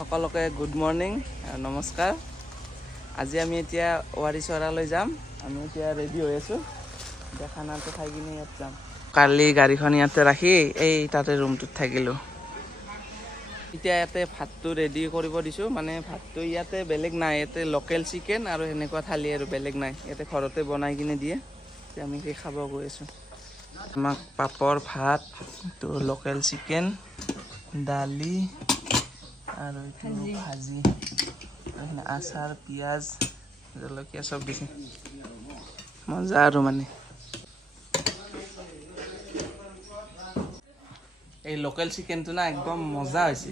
সকলোকে good morning নমস্কাৰ। আজি আমি এতিয়া ৱাৰীচৰালৈ যাম। আমি এতিয়া ৰেডি হৈ আছোঁ। এতিয়া খানাটো খাই কিনে ইয়াত যাম। কালি গাড়ীখন ইয়াতে ৰাখি এই তাতে ৰুমটোত থাকিলোঁ। এতিয়া ইয়াতে ভাতটো ৰেডি কৰিব দিছোঁ। মানে ভাতটো ইয়াতে বেলেগ নাই, ইয়াতে লোকেল চিকেন আৰু সেনেকুৱা থালি আৰু বেলেগ নাই। ইয়াতে ঘৰতে বনাই কিনে দিয়ে। এতিয়া আমি সেই খাব গৈ আছোঁ। আমাক পাপৰ, ভাত, তো লোকেল চিকেন, দালি আৰু ভাজি, আচাৰ, পিঁয়াজ, জলকীয়া চব দিছে। মজা আৰু মানে এই লোকেল চিকেনটো না একদম মজা হৈছে।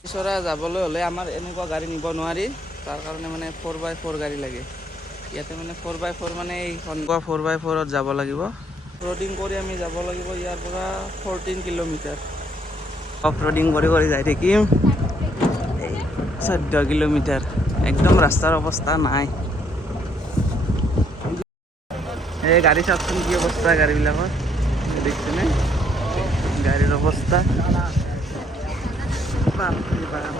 পিছৰা যাবলৈ হ'লে আমাৰ এনেকুৱা গাড়ী নিব নোৱাৰি। তাৰ কাৰণে মানে 4x4 গাড়ী লাগে। ইয়াতে মানে 4x4 মানে এইখন 4x4ত যাব লাগিব। অফ-ৰ'ডিং কৰি আমি যাব লাগিব ইয়াৰ পৰা 14 কিলোমিটাৰ। অফ-ৰ'ডিং কৰি কৰি যাই থাকিম 14 কিলোমিটাৰ। একদম ৰাস্তাৰ অৱস্থা নাই। এই গাড়ী চাওকচোন কি অৱস্থা গাড়ীবিলাকৰ, দেখিছেনে গাড়ীৰ অৱস্থা। বাপৰে বাপ।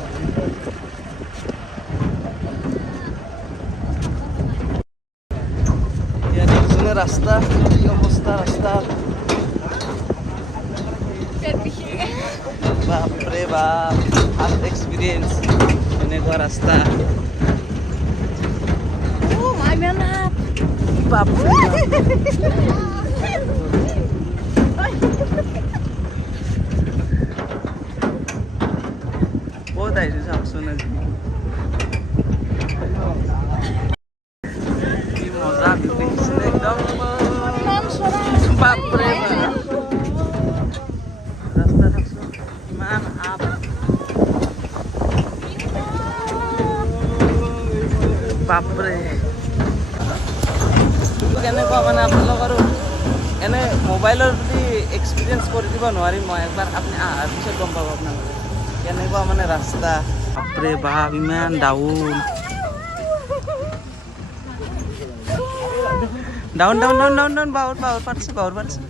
এতিয়া দেখিছেনে ৰাস্তা কি অৱস্থা ৰাস্তাৰ। বাপৰে বাপ, ফাৰ্ষ্ট এক্সপিৰিয়েঞ্চ এনেকুৱা ৰাস্তা। বাপৰে ক'ত আহিছোঁ চাওকচোন আজি। কি মজা ভিউ দেখিছেনে একদম। বাপৰে বাপ, ৰাস্তা চাওকচোন ইমান আপ। বাপৰে কেনেকুৱা মানে আপোনালোক আৰু এনে মোবাইলৰ যদি এক্সপিৰিয়েঞ্চ কৰি দিব নোৱাৰিম মই। একবাৰ আপুনি অহাৰ পিছত গম পাব আপোনালোকে কেনেকুৱা মানে ৰাস্তা। বাপৰে বাপ ইমান down down down down down down বাহুৰ পাৰছে বাহুৰ পাৰছে।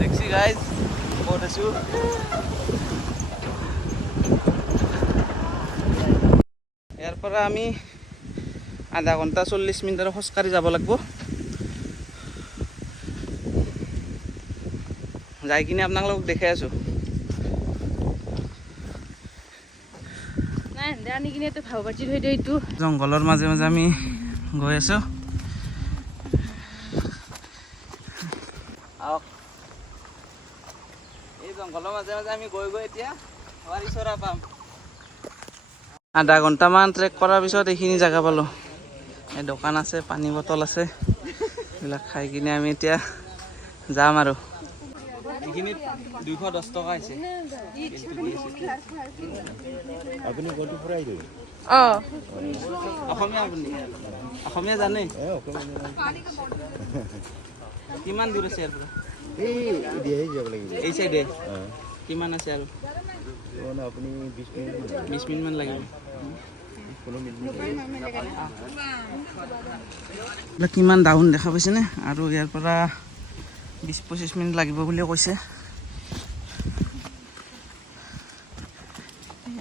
দেখছি গাইজ ক'ত আছোঁ। ইয়াৰ পৰা আমি আধা ঘণ্টা 40 মিনিট আৰু খোজকাঢ়ি যাব লাগিব। যাই কিনে আপোনালোকক দেখাই আছোঁ। জংঘলৰ মাজে মাজে আমি গৈ আছোঁ। এই জংঘলৰ মাজে মাজে আমি গৈ গৈ এতিয়া ৱাৰীচৰা পাম। আধা ঘণ্টামান ট্ৰেক কৰাৰ পিছত এইখিনি জেগা পালোঁ। এই দোকান আছে, পানী বটল আছে, এইবিলাক খাই কিনে আমি এতিয়া যাম আৰু। এইখিনিত 210 টকা হৈছে। আপুনি গলটো ফুৰাই দিওঁ। অসমীয়া আপুনি অসমীয়া জানে? কিমান দূৰ আছে ইয়াৰ পৰা? এই যাব লাগিব এই চাইডে কিমান আছে আৰু? আপুনি 20 মিনিটমান লাগিব। কিমান ডাউন দেখা পাইছেনে? আৰু ইয়াৰ পৰা 20-25 মিনিট লাগিব বুলি কৈছে।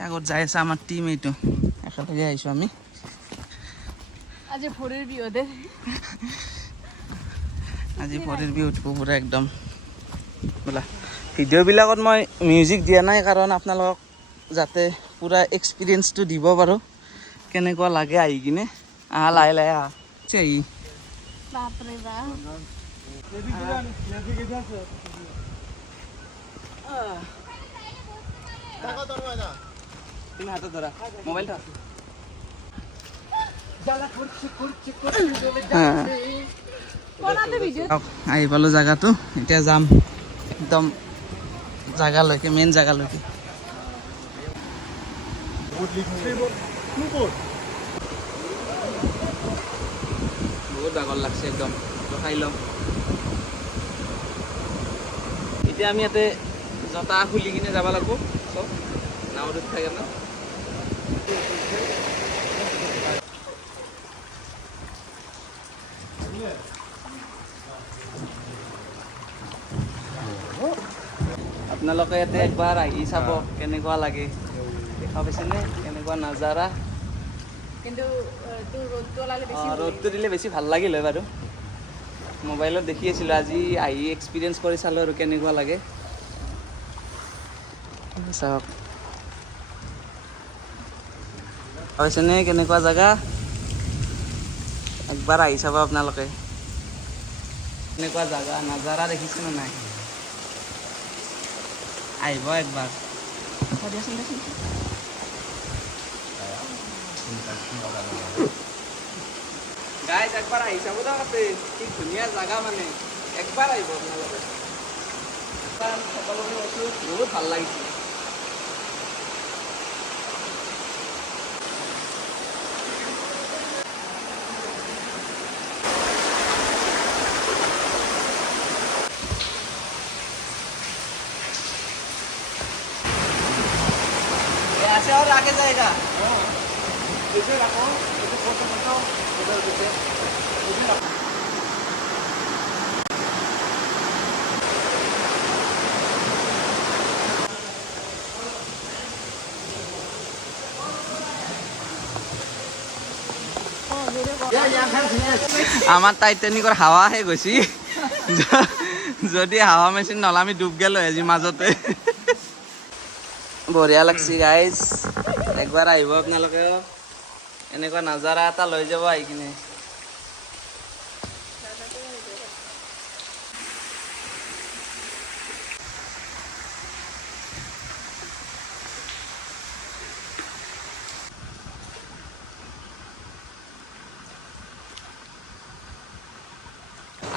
আগত যাই আছে আমাৰ টিম, এইটো একেলগে আহিছোঁ আমি। আজি ভৰিৰ বিহুত পুৰা একদম বোলা। ভিডিঅ'বিলাকত মই মিউজিক দিয়া নাই কাৰণ আপোনালোকক যাতে পুৰা এক্সপিৰিয়েঞ্চটো দিব পাৰোঁ কেনেকুৱা লাগে আহি কিনে। লাহে লাহে আহি তুমি হাতত ধৰা মোবাইল থা। আহি পালোঁ জেগাটো। এতিয়া যাম একদম জেগালৈকে, মেইন জেগালৈকে। বহুত ভাগৰ লাগছে একদম, খাই লওঁ। এতিয়া আমি ইয়াতে জোতা খুলি কিনে যাব লাগিব চব নাৱত থাকে ন। আপোনালোকে ইয়াতে একবাৰ আহি চাব কেনেকুৱা লাগে। দেখা পাইছেনে কেনেকুৱা নাজাৰা। কিন্তু তোৰ ৰ'দটো ওলালে বেছি ৰ'দটো দিলে বেছি ভাল লাগিল হয় বাৰু। মোবাইলত দেখি আছিলোঁ, আজি আহি এক্সপিৰিয়েঞ্চ কৰি চালোঁ আৰু কেনেকুৱা লাগে। চাওক হৈছেনে কেনেকুৱা জেগা, একবাৰ আহি চাব আপোনালোকে। কেনেকুৱা জেগা নাজাৰা দেখিছেনে নাই, আহিব একবাৰ। গাইজ একবাৰ আহি চাব দিয়ক, তাতে কি ধুনীয়া জেগা মানে, একবাৰ আহিব আপোনালোকে। সকলোকে কৈছোঁ বহুত ভাল লাগিছে। ऐसे और आगे जाएगा। इधर रखो, इधर फोटो खींचो, इधर इधर इधर रखो। আমাৰ টাইটানিকৰ হাৱাহে গৈছি, যদি হাৱা মেচিন নহ'লে আমি ডুব গেলো আজি মাজতে। বঢ়িয়া লাগছি গাইজ, একবাৰ আহিব আপোনালোকে, এনেকুৱা নাজাৰা এটা লৈ যাব আহি কিনে।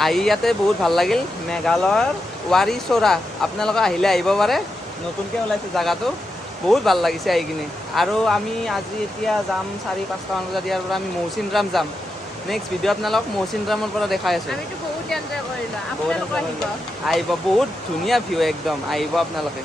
আহি ইয়াতে বহুত ভাল লাগিল, মেঘালয়ৰ ৱাৰী-চৰা। আপোনালোকে আহিলে আহিব পাৰে, নতুনকৈ ওলাইছে জেগাটো, বহুত ভাল লাগিছে আহি কিনে। আৰু আমি আজি এতিয়া যাম 4-5টা মান বজাত, ইয়াৰ পৰা আমি মৌচিনৰাম যাম। নেক্সট ভিডিঅ' আপোনালোকক মৌচিনৰামৰ পৰা দেখাই আছোঁ। আমিতো বহুত এনজয় কৰিলোঁ, আপোনালোকে আহিব। আহিব, বহুত ধুনীয়া ভিউ একদম, আহিব আপোনালোকে।